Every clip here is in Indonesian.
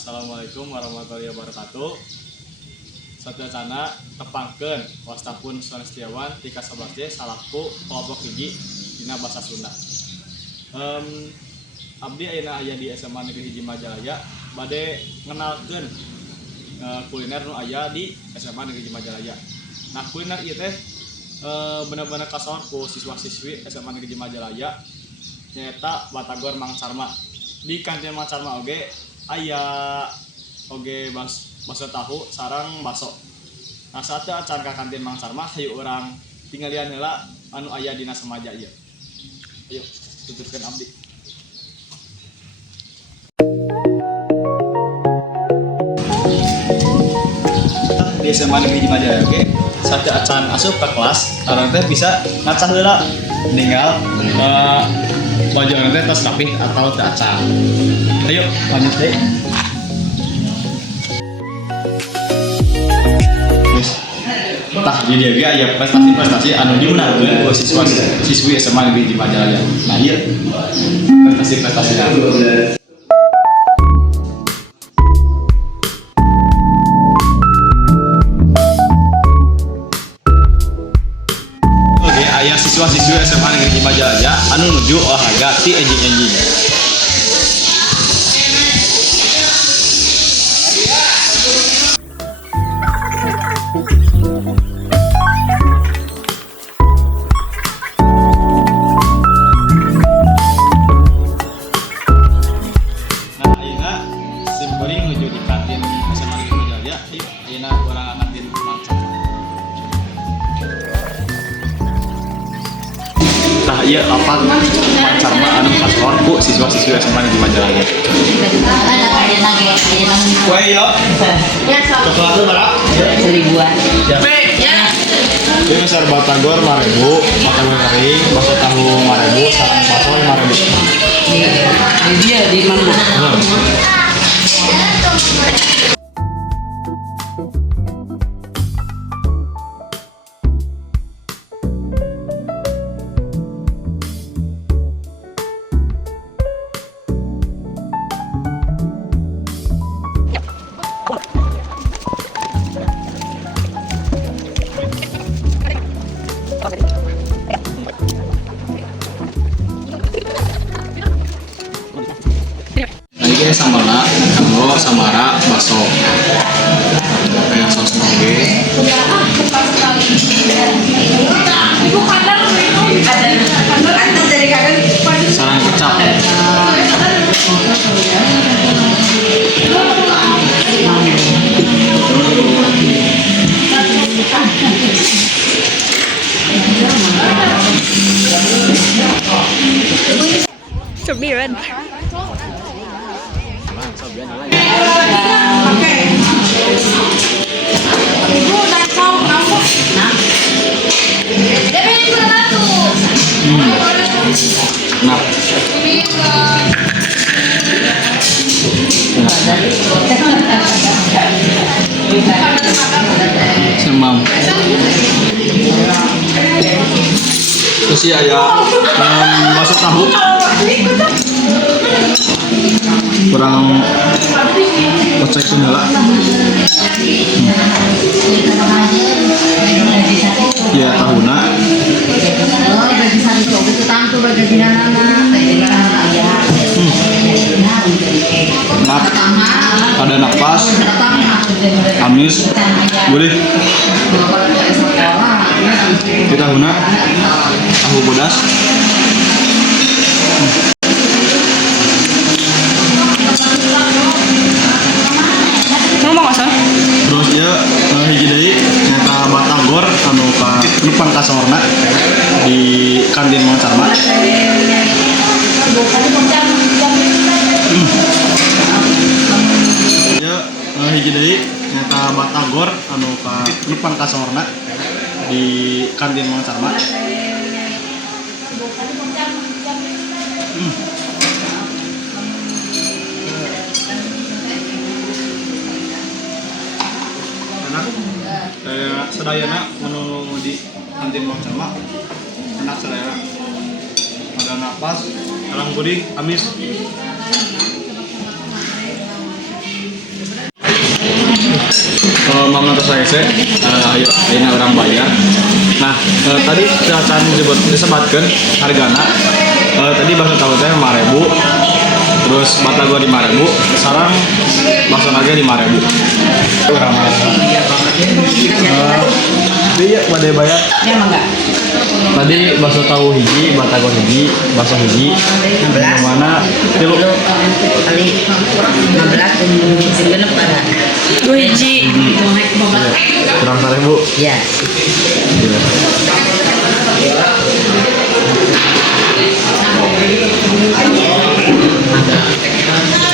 Assalamualaikum warahmatullahi wabarakatuh. Sadrajana tepangkeun wastapun Setiawan tika 11 salaku kelompok hiji dina basa Sunda. Abdi ayeuna aya di SMA Negeri 1 Majalaya bade ngenalkeun kuliner nu aya di SMA Negeri 1 Majalaya. Nah, kuliner ieu teh bener-bener kasohor ku siswa-siswi SMA Negeri 1 Majalaya nyaeta batagor Mang Carma. Di kantin Mang Carma oge aya oge bakso tahu sarang bakso. Nah, saat acan ka kantin Mang Carma hayu urang tinggalian heula anu aya dina semaja ieu. Ayo tutupkeun abdi. Di SMA Negeri 1 Majalaya oge saat acan asup ke kelas orang teh bisa ngacah heula ninggal baju orang teh tos rapih atau teu acah. Ayo lanjut deh. Tah jadi dia aya prestasi-prestasi anu dimenangkeun ku siswa-siswi SMA Negeri 1 Majalaya. Nah, ieu prestasi-prestasinya. Oke, aya siswa-siswi SMA Negeri 1 Majalaya anu nuju olahraga ti enjing-enjing. Nah, iya apa Mang Carma anu kasohor ku siswa-siswi SMA di Majalaya. Kue yo. Coklat berapa? 1000-an. Ya. Ini besar batagor 5.000, batagor kering, bakso tahu 5.000, sarang bakso 5.000. Di dia di mana? Ini sambala, kanggo samara bakso. Kayak saus oge. Sarang kecap. Sobiran. Ibu naik kau kamu. Nah. Dia pengen berbatu. Nah. Semam. Terus ya bakso tahu. Kurang kocek heula. Ya tahuna. Ada napas, amis, gurih. Kita guna tahu bodas. Ngomong asal? Terus ya hiji deui nyata batagor anu numpang kasohorna di kantin Mang Carma. Ya hiji deui nyata batagor anu numpang kasohorna di kantin Mang Carma. Enak. Kayak sedayana menu di kantin Mang Carma. Enak sedayana. Ada napas, sarang gurih, amis. Mama saya ayo ini orang bayar. Nah tadi akan disebutkan hargana tadi bakso tahu teh 5.000, terus batagor 5.000, sekarang bakso naga 5.000. Orang iya pada bayar. Ya emang enggak? Tadi bakso tahu hiji, batagor hiji, bakso hiji. Yang mana? Tilu. Kali 15 dan genep pada. 2 hiji. Kurang 1.000. Ya.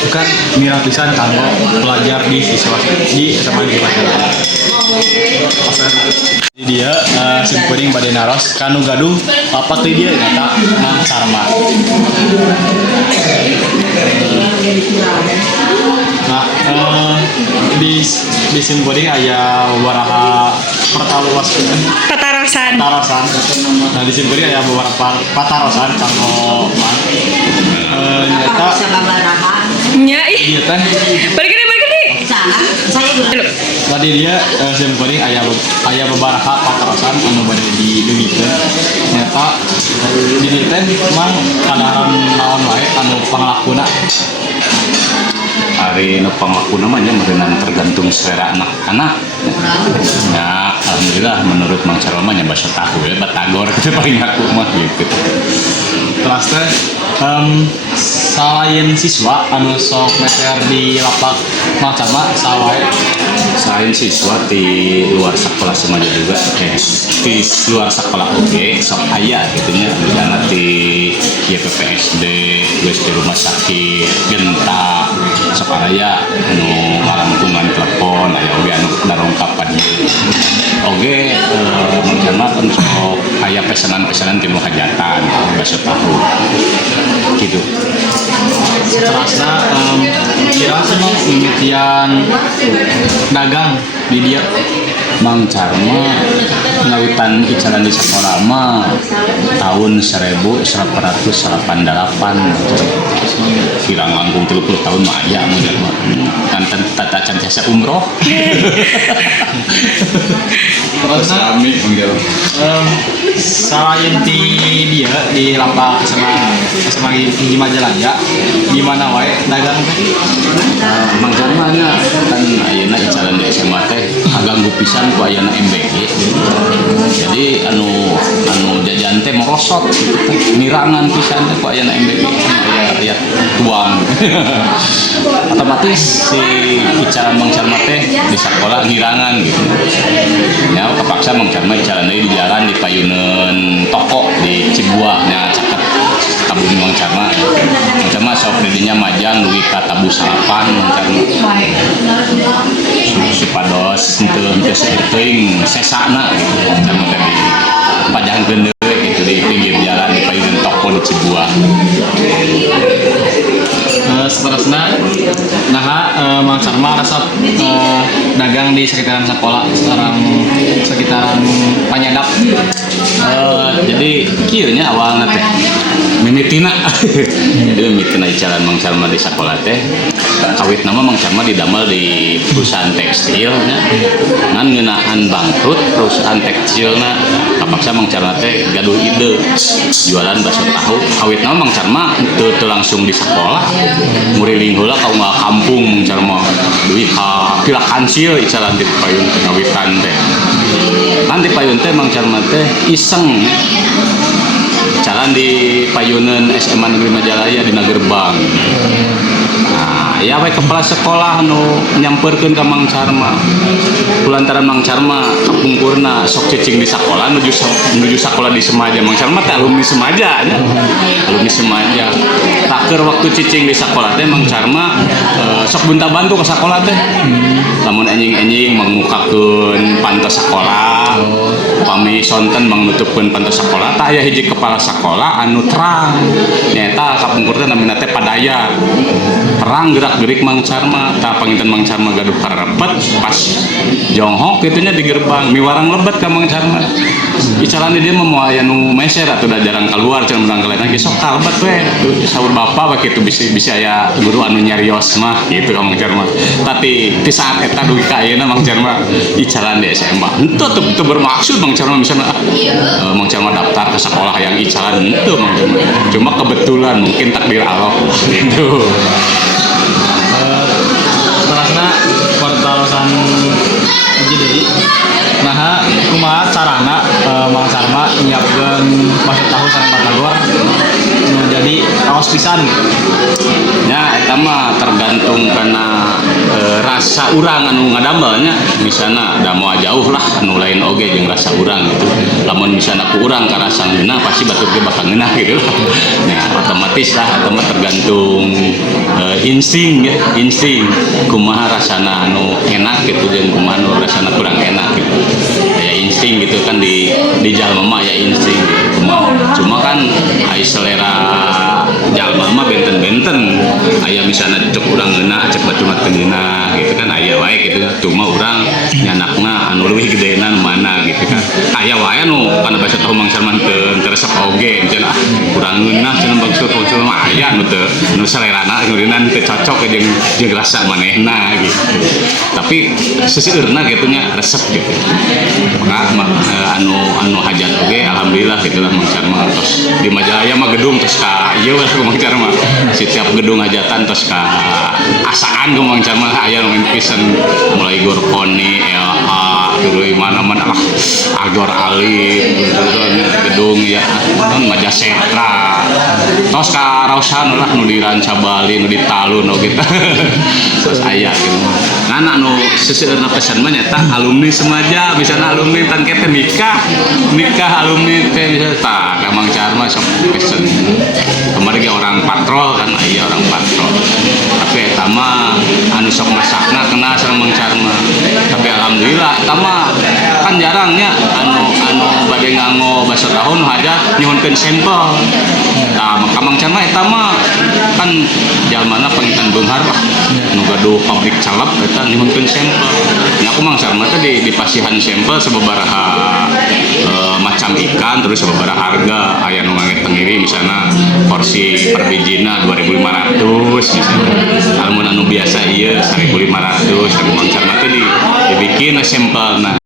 Bukan mira pisan kamu pelajar di siswa di SMA di Majalah. Jadi dia simkuring pada naros kanu gaduh papak di dia nyata Mang Sarma. Nah di simkuring aya waraha pertaluas Patarasan. patarosan. Nah di simkuring aya beberapa patarosan kanggo Mang. Nyata Sababaraha. Nya ih. dia teh Balik deh. Sana saya dulu. tadi dia simkuring aya beberapa patarosan anu bade didugikeun. Nyata di dieu teh Mang kadaharan naon wae anu panglakuna. Hari nu panglaku namanya merenang tergantung selera anak-anak. Ya, alhamdulillah menurut Mang Sarma nya bakso tahu ya batagor itu paling aku mah gitu. Terus teh selain siswa anu sok meser di lapak Mang Sarma sawae Selain siswa di luar sekolah semuanya juga, di luar sekolah oke, sok aya gitunya, misalnya di YPPSD, geus di rumah sakit, genta, sok aya anu ngarangkungan telepon, aya oge anu darongkapan oge Mang Sarma kan sok aya pesanan-pesanan tilu hajatan, bakso tahu gitu. terasna kira sama mimitian dagang di dia Mang Sarma ngawitan icaran di sekolah mah tahun 1888 kirang langkung 30 tahun mah aya model mah tanten tata can jasa umroh terasna kami manggil selain di dia di lapak sama di Majalaya di mana wae dagang teh Mang Sarma nya kan ayeuna icaran di SMA teh aganggu pisan ku ayeuna MBG jadi anu jajan teh merosot mirangan pisan teh ku ayeuna MBG aya tuang otomatis si icaran Mang Sarma teh di sekolah ngirangan gitu ya kepaksa Mang Sarma icaran deui di jalan di payuneun toko di Cibua nya caket tabung Mang Sarma sok didinya majang duit ka tabu salapan Mang Sarma supados henteu saeuting sesana gitu Mang Sarma teh pajangkeun deui gitu di pinggir jalan di payuneun toko di Cibua. seterusnya Mang Sarma resep dagang di sekitaran sekolah sekitaran Panyadap. Jadi kieu nya awalna teh mimitina jadi mimitina icaran Mang Sarma di sekolah teh kawit nama Mang Sarma didamel di perusahaan tekstil nya ngan ngeunaan bangkrut perusahaan tekstilna kapaksa Mang Sarma teh gaduh ide jualan bakso tahu kawit nama Mang Sarma teu langsung di sekolah nguriling heula ka unggal kampung Mang Sarma duit ka pila kansil icaran di payun ngawitan teh kan di payun teh Mang Sarma teh iseng jalan di payunan SMA Negeri Majalaya di Gerbang. Nah, ya we kepala sekolah nu nyamperkeun ka Mang Sarma. Kulantaran Mang Sarma kapungkurna sok cicing di sekolah nuju sekolah di Semaja. Mang Sarma teh alumni Semaja nya. Alumni Semaja. Taker waktu cicing di sekolah teh Mang Sarma sok bunta bantu ke sekolah teh. Lamun enjing-enjing mangmukakeun pantos sekolah. Pami sonten mangutupkeun pantos sekolah tah aya hiji kepala sekolah anu terang nyaeta kapungkur teh namina teh Padayat terang gerak-gerik Mang Sarma tah panginten Mang Sarma gaduh karepet pas jonghok kitunya di gerbang miwarang lebet ka Mang Sarma bicara dia mau aya nu meser atau udah jarang keluar cenah urang kalian ge sok kalbat we saur bapak begitu bisa aya guru anu nyarios mah gitu Mang Jar mah. Tapi di saat eta dugi ka ayeuna Mang Jar mah icaran di SMA. Henteu teu bermaksud Mang Jar mah misalnya Mang Jar mah daftar ke sekolah yang icaran henteu Mang Jar mah. Cuma kebetulan mungkin takdir Allah gitu. Terasna pertarosan uji deui. Nah, kumaha carana Mang Sarma nyiapkeun basa tahu sareng batagor nu jadi kaos pisan. Ya, eta mah tergantung karena rasa urang anu ngadambalnya. Misalnya da moal jauh lah anu lain oge jeung rasa urang gitu. Lamun misalnya ku urang ka rasa ngeunah pasti batur ge bakal ngeunah gitu lah. Ya, otomatis lah eta mah tergantung insting ya, insting kumaha rasana anu enak gitu jeung kumaha anu rasana kurang enak gitu. Ya insting gitu kan di jalma mah ya insting gitu. Cuma kan ai selera jalma mah benten-benten. Aya misalnya cek urang ngeunah cek batu mah teu ngeunah gitu kan aya wae gitu. Cuma urang nyanakna anu leuwih gedena mana gitu kan. Aya wae anu kana basa tahu Mang Sarman teu resep oge cenah urang ngeunah cenah maksud mah aya anu teu nu selerana ngeureunana teu cocok jeung rasa manehna gitu. Tapi seseueurna gitu nya resep gitu. Maka anu hajat oge alhamdulillah gitu lah Mang Sarman tos di Majalaya mah gedung tos ka ieu we Mang Sarman setiap gedung hajatan tos ka asaan ku Mang Sarman aya nu pisan mulai Gorponi LA dulu mana-mana lah Agor Ali gedung ya kan Majasetra tos ka Rausan lah nu di Rancabali nu di Talun gitu terus aya gitu ngana nu seseueurna pesan mah nyata alumni semaja misalnya alumni tan kete nikah alumni teh bisa tah ka Mang Sarma sok pesen kemarin ge orang patrol kan aya orang patrol tapi eta mah anu sok masakna kenal sareng Mang Sarma tapi alhamdulillah eta mah kan jarangnya anu bade nganggo basa tahu nu hajat nyuhunkeun sampel tah maka Mang Sarma eta mah kan jalmana pengitan beunghar lah nu gaduh pabrik calap eta nyuhunkeun sampel nya aku Mang Sarma teh di pasihan sampel sababaraha macam ikan terus sababaraha harga aya nu ngangeteng iri misalnya porsi per bijina 2.500 misalnya lamun anu biasa ieu 1.500 dan Mang Sarma teh dibikin sampelna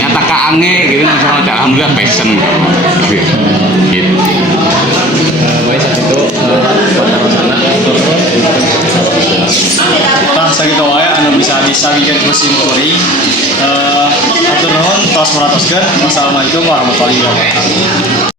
nyata kaange gitu misalnya alhamdulillah passion gitu. Baik sakitu pertarosana. Tah sakitu wae anu bisa disabikeun ku simkuring. Atur nuhun tos muratoskeun. Wassalamualaikum warahmatullahi wabarakatuh.